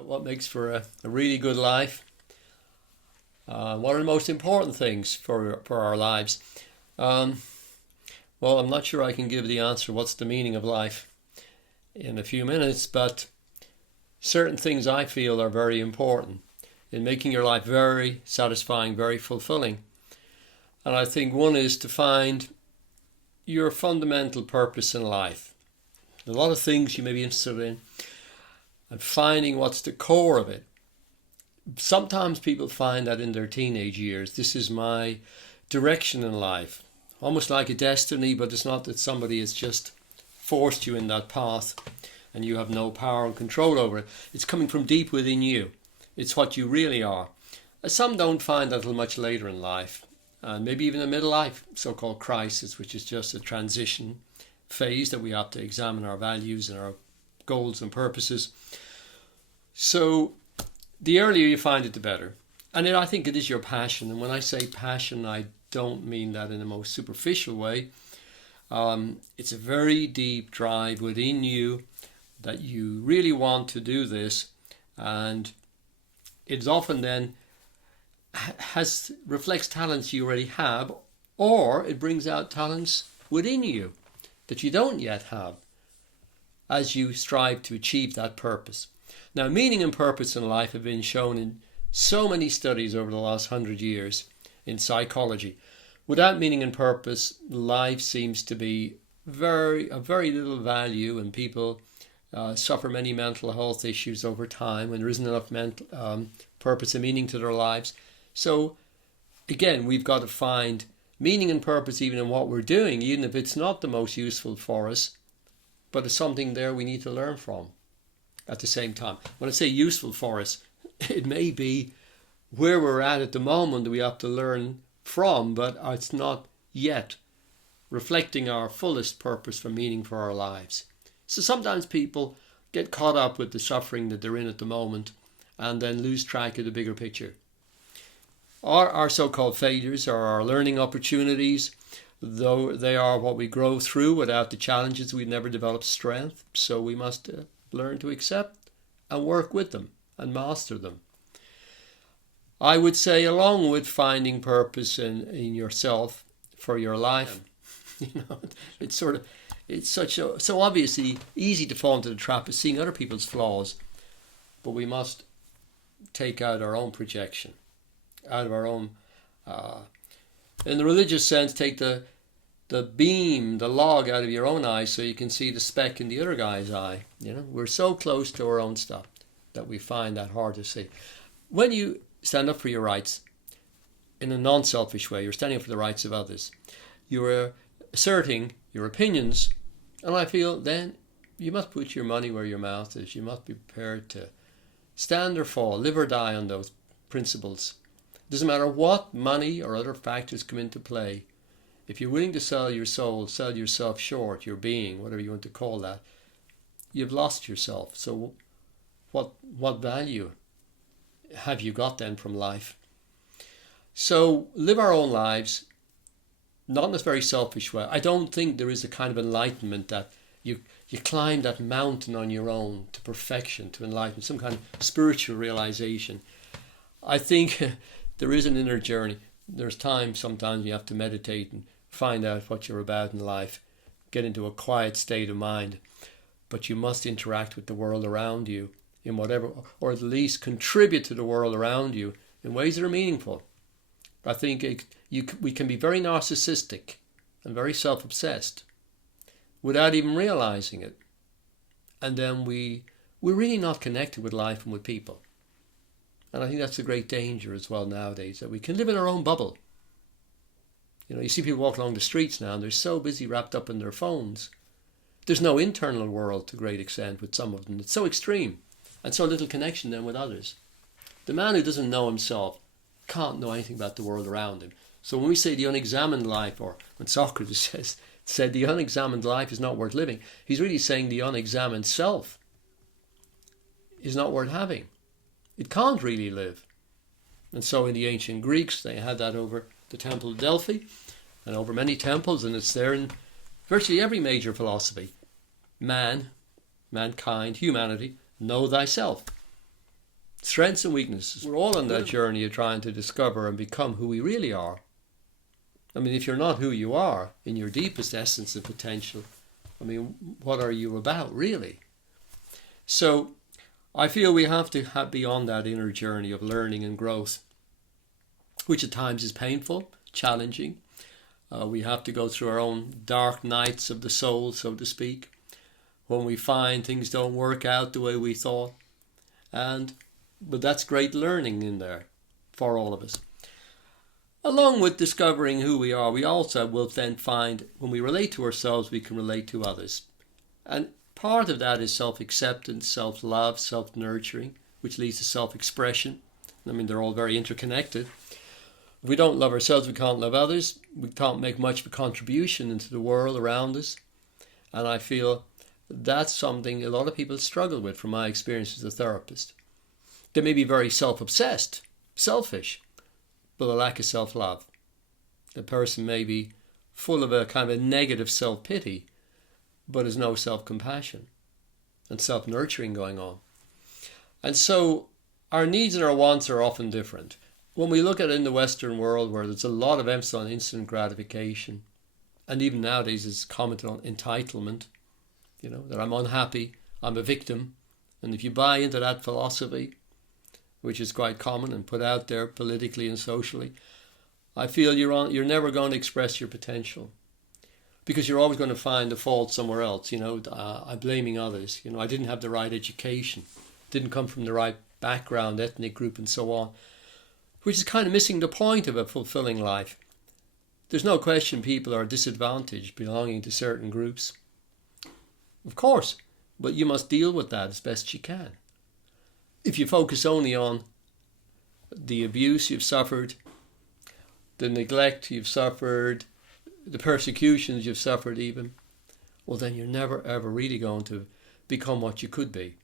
What makes for a really good life? What are the most important things for our lives? Um, well, I'm not sure I can give the answer, what's the meaning of life, in a few minutes, but certain things I feel are very important in making your life very satisfying, very fulfilling. And I think one is to find your fundamental purpose in life. A lot of things you may be interested in, and finding what's the core of it. Sometimes people find that in their teenage years, this is my direction in life, almost like a destiny, but it's not that somebody has just forced you in that path and you have no power and control over it. It's coming from deep within you. It's what you really are. Some don't find that until much later in life, and maybe even a middle life so-called crisis, which is just a transition phase that we have to examine our values and our goals and purposes. So the earlier you find it, the better. And I think it is your passion. And when I say passion, I don't mean that in the most superficial way. It's a very deep drive within you that you really want to do this. And it's often then reflects talents you already have, or it brings out talents within you that you don't yet have as you strive to achieve that purpose. Now, meaning and purpose in life have been shown in so many studies over the last 100 years in psychology. Without meaning and purpose, life seems to be of very little value, and people suffer many mental health issues over time when there isn't enough purpose and meaning to their lives. So, again, we've got to find meaning and purpose even in what we're doing, even if it's not the most useful for us, but it's something there we need to learn from at the same time. When I say useful for us, it may be where we're at the moment we have to learn from, but it's not yet reflecting our fullest purpose for meaning for our lives. So sometimes people get caught up with the suffering that they're in at the moment and then lose track of the bigger picture. Our so-called failures are our learning opportunities, though they are what we grow through. Without the challenges, we'd never develop strength. So we must learn to accept and work with them and master them. I would say, along with finding purpose in yourself for your life, it's so obviously easy to fall into the trap of seeing other people's flaws, but we must take out our own projection, out of our own, in the religious sense, take the beam, the log out of your own eye so you can see the speck in the other guy's eye. We're so close to our own stuff that we find that hard to see. When you stand up for your rights in a non-selfish way, you're standing up for the rights of others. You're asserting your opinions, and I feel then you must put your money where your mouth is. You must be prepared to stand or fall, live or die on those principles. It doesn't matter what money or other factors come into play. If you're willing to sell your soul, sell yourself short, your being, whatever you want to call that, you've lost yourself. So what value have you got then from life? So live our own lives, not in a very selfish way. I don't think there is a kind of enlightenment that you climb that mountain on your own to perfection, to enlightenment, some kind of spiritual realization. I think there is an inner journey. There's times sometimes you have to meditate and find out what you're about in life, get into a quiet state of mind, but you must interact with the world around you in whatever, or at least contribute to the world around you in ways that are meaningful. I think we can be very narcissistic and very self-obsessed without even realizing it, and then we're really not connected with life and with people. And I think that's a great danger as well nowadays, that we can live in our own bubble. You see people walk along the streets now and they're so busy wrapped up in their phones. There's no internal world to a great extent with some of them. It's so extreme and so little connection then with others. The man who doesn't know himself can't know anything about the world around him. So when we say the unexamined life, or when Socrates said the unexamined life is not worth living, he's really saying the unexamined self is not worth having. It can't really live. And so in the ancient Greeks, they had that over the Temple of Delphi and over many temples, and it's there in virtually every major philosophy. Mankind, humanity, know thyself. Strengths and weaknesses. We're all on that journey of trying to discover and become who we really are. I mean, if you're not who you are in your deepest essence and potential, I mean, what are you about really? So I feel we have to be on that inner journey of learning and growth, which at times is painful, challenging. We have to go through our own dark nights of the soul, so to speak, when we find things don't work out the way we thought. But that's great learning in there for all of us. Along with discovering who we are, we also will then find when we relate to ourselves, we can relate to others. And part of that is self-acceptance, self-love, self-nurturing, which leads to self-expression. I mean, they're all very interconnected. If we don't love ourselves, we can't love others. We can't make much of a contribution into the world around us. And I feel that's something a lot of people struggle with from my experience as a therapist. They may be very self-obsessed, selfish, but a lack of self-love. The person may be full of a kind of a negative self-pity, but has no self-compassion and self-nurturing going on. And so our needs and our wants are often different. When we look at it in the Western world, where there's a lot of emphasis on instant gratification, and even nowadays it's commented on entitlement, that I'm unhappy, I'm a victim. And if you buy into that philosophy, which is quite common and put out there politically and socially, I feel you're never going to express your potential, because you're always going to find the fault somewhere else. I'm blaming others. I didn't have the right education, didn't come from the right background, ethnic group, and so on, which is kind of missing the point of a fulfilling life. There's no question people are disadvantaged belonging to certain groups. Of course, but you must deal with that as best you can. If you focus only on the abuse you've suffered, the neglect you've suffered, the persecutions you've suffered even, well then you're never ever really going to become what you could be.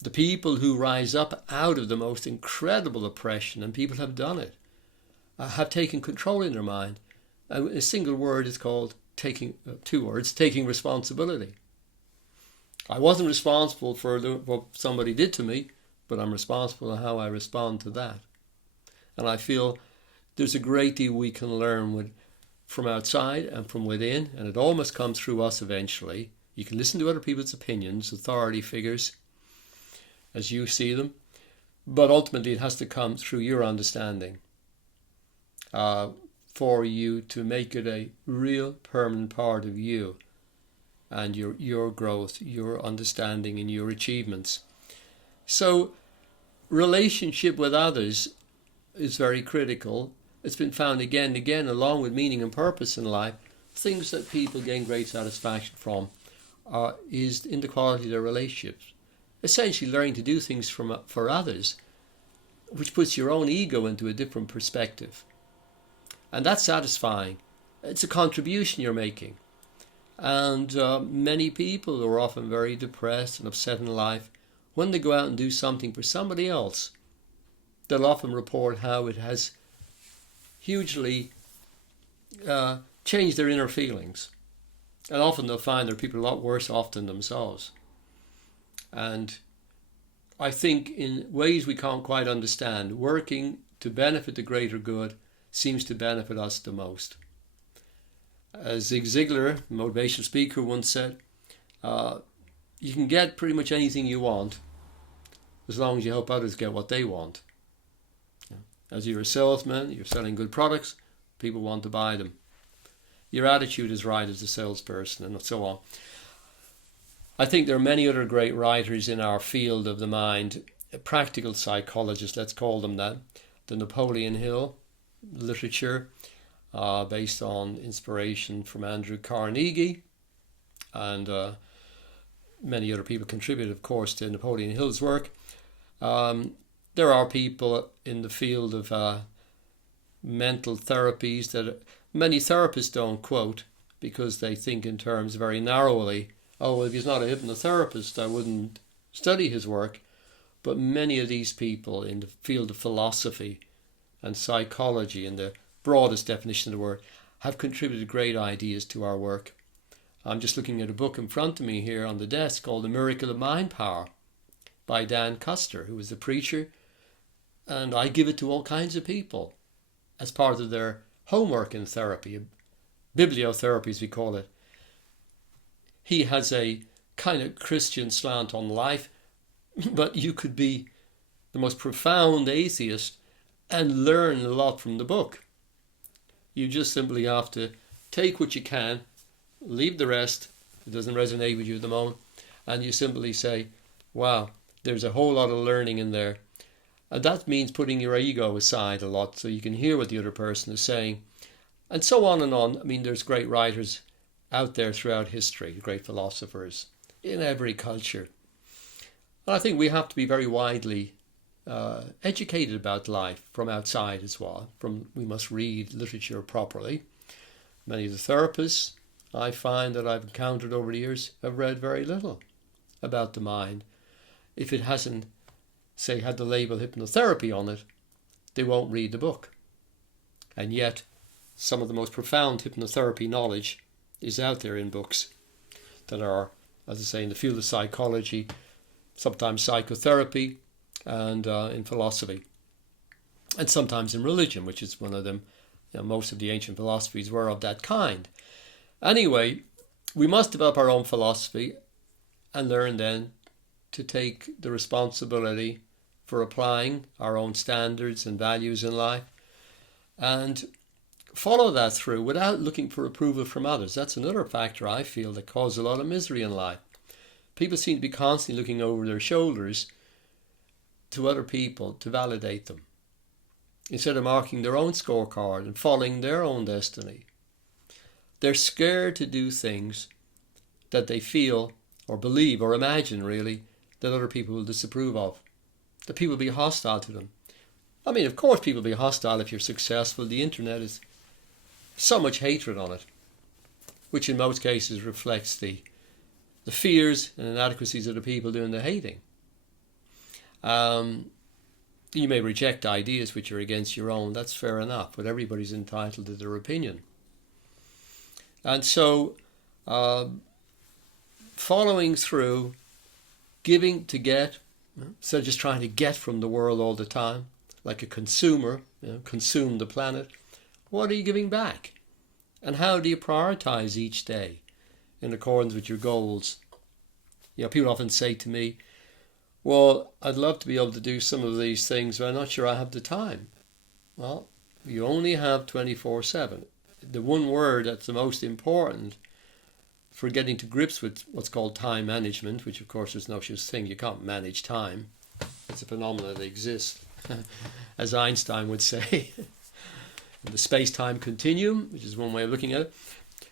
The people who rise up out of the most incredible oppression, and people have done it, have taken control in their mind. And a single word is called taking responsibility. I wasn't responsible for what somebody did to me, but I'm responsible for how I respond to that. And I feel there's a great deal we can learn from outside and from within, and it all must come through us eventually. You can listen to other people's opinions, authority figures, as you see them, but ultimately it has to come through your understanding for you to make it a real permanent part of you and your growth, your understanding and your achievements. So relationship with others is very critical. It's been found again and again, along with meaning and purpose in life, things that people gain great satisfaction from is in the quality of their relationships. Essentially learning to do things for others, which puts your own ego into a different perspective. And that's satisfying. It's a contribution you're making. And many people who are often very depressed and upset in life, when they go out and do something for somebody else, they'll often report how it has hugely changed their inner feelings. And often they'll find there are people a lot worse off than themselves. And I think in ways we can't quite understand, working to benefit the greater good seems to benefit us the most. As Zig Ziglar, motivational speaker, once said, you can get pretty much anything you want as long as you help others get what they want. As you're a salesman, you're selling good products, people want to buy them. Your attitude is right as a salesperson, and so on. I think there are many other great writers in our field of the mind, practical psychologists, let's call them that. The Napoleon Hill literature, based on inspiration from Andrew Carnegie, and many other people contributed, of course, to Napoleon Hill's work. There are people in the field of mental therapies that many therapists don't quote because they think in terms very narrowly. Oh, well, if he's not a hypnotherapist, I wouldn't study his work. But many of these people in the field of philosophy and psychology, in the broadest definition of the word, have contributed great ideas to our work. I'm just looking at a book in front of me here on the desk called The Miracle of Mind Power. by Dan Custer, who was the preacher, and I give it to all kinds of people as part of their homework in therapy, bibliotherapy as we call it. He has a kind of Christian slant on life, but you could be the most profound atheist and learn a lot from the book. You just simply have to take what you can, leave the rest. It doesn't resonate with you at the moment, and you simply say, wow, there's a whole lot of learning in there. And that means putting your ego aside a lot so you can hear what the other person is saying, and so on and on. I mean, there's great writers out there throughout history, great philosophers in every culture. And I think we have to be very widely educated about life from outside as well. We must read literature properly. Many of the therapists I find that I've encountered over the years have read very little about the mind. If it hasn't, say, had the label hypnotherapy on it, they won't read the book. And yet, some of the most profound hypnotherapy knowledge is out there in books that are, as I say, in the field of psychology, sometimes psychotherapy, and in philosophy, and sometimes in religion, which is one of them. Most of the ancient philosophies were of that kind. Anyway, we must develop our own philosophy and learn then to take the responsibility for applying our own standards and values in life and follow that through without looking for approval from others. That's another factor I feel that causes a lot of misery in life. People seem to be constantly looking over their shoulders to other people to validate them, instead of marking their own scorecard and following their own destiny. They're scared to do things that they feel or believe or imagine, really, that other people will disapprove of, that people will be hostile to them. I mean, of course people will be hostile if you're successful. The internet is so much hatred on it, which in most cases reflects the fears and inadequacies of the people doing the hating. You may reject ideas which are against your own. That's fair enough, but everybody's entitled to their opinion. And so, following through, giving to get, instead of just trying to get from the world all the time, like a consumer, consume the planet. What are you giving back? And how do you prioritize each day in accordance with your goals? People often say to me, well, I'd love to be able to do some of these things, but I'm not sure I have the time. Well, you only have 24/7. The one word that's the most important for getting to grips with what's called time management, which of course is no such thing. You can't manage time. It's a phenomenon that exists, as Einstein would say. The space-time continuum, which is one way of looking at it.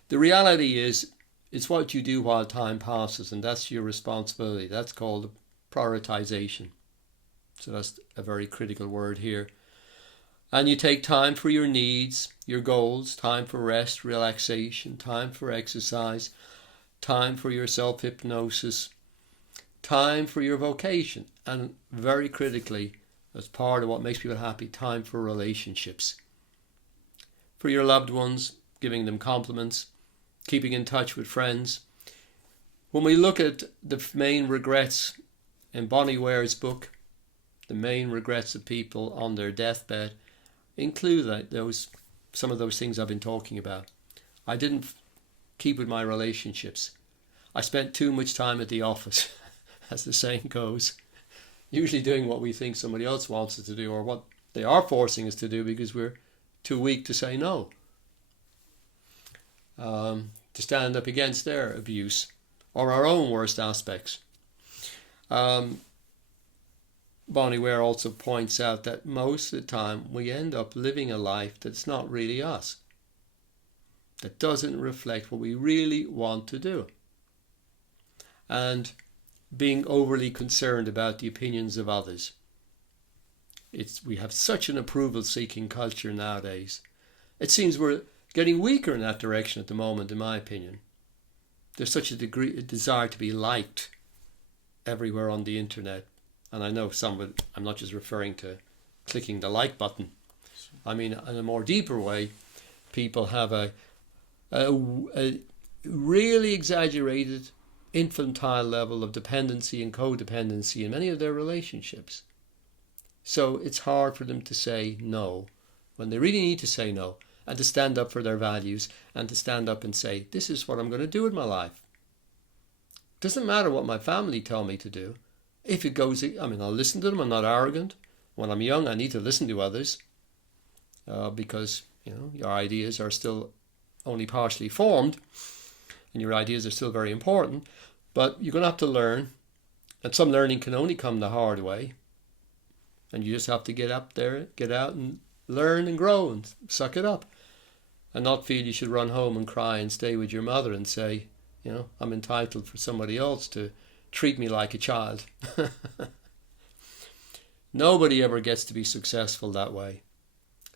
The reality is, it's what you do while time passes, and that's your responsibility. That's called prioritization. So that's a very critical word here. And you take time for your needs, your goals, time for rest, relaxation, time for exercise, time for your self-hypnosis, time for your vocation, and very critically, as part of what makes people happy, time for relationships. For your loved ones, giving them compliments, keeping in touch with friends. When we look at the main regrets in Bonnie Ware's book, the main regrets of people on their deathbed include some of those things I've been talking about. I didn't keep with my relationships. I spent too much time at the office, as the saying goes, usually doing what we think somebody else wants us to do, or what they are forcing us to do because we're too weak to say no, to stand up against their abuse or our own worst aspects. Bonnie Ware also points out that most of the time we end up living a life that's not really us, that doesn't reflect what we really want to do, and being overly concerned about the opinions of others. We have such an approval-seeking culture nowadays. It seems we're getting weaker in that direction at the moment, in my opinion. There's such a desire to be liked everywhere on the internet. And I know I'm not just referring to clicking the like button. I mean, in a more deeper way, people have a really exaggerated infantile level of dependency and codependency in many of their relationships. So it's hard for them to say no when they really need to say no, and to stand up for their values, and to stand up and say, this is what I'm going to do with my life. Doesn't matter what my family tell me to do. If it goes, I'll listen to them. I'm not arrogant. When I'm young, I need to listen to others because your ideas are still only partially formed, and your ideas are still very important. But you're going to have to learn, and some learning can only come the hard way. And you just have to get up there, get out and learn and grow and suck it up, and not feel you should run home and cry and stay with your mother and say, I'm entitled for somebody else to treat me like a child. Nobody ever gets to be successful that way.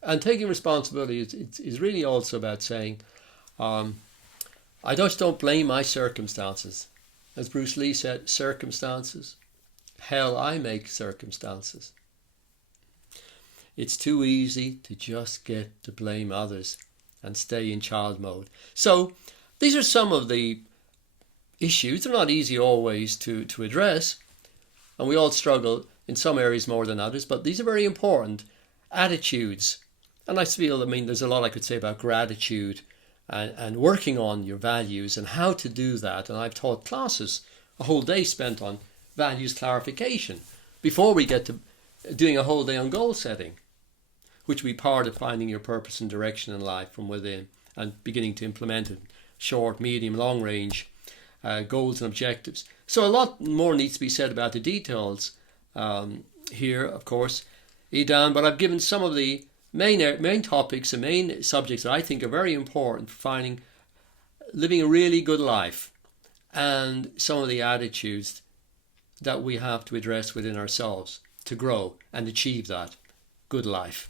And taking responsibility is really also about saying, I just don't blame my circumstances. As Bruce Lee said, circumstances. Hell, I make circumstances. It's too easy to just get to blame others and stay in child mode. So these are some of the issues. They're not easy always to address, and we all struggle in some areas more than others, but these are very important attitudes. And I feel, there's a lot I could say about gratitude and working on your values and how to do that. And I've taught classes, a whole day spent on values clarification before we get to doing a whole day on goal setting, which will be part of finding your purpose and direction in life from within and beginning to implement it, short, medium, long range goals and objectives. So a lot more needs to be said about the details here, of course, Edan, but I've given some of the main topics and main subjects that I think are very important for living a really good life, and some of the attitudes that we have to address within ourselves to grow and achieve that good life.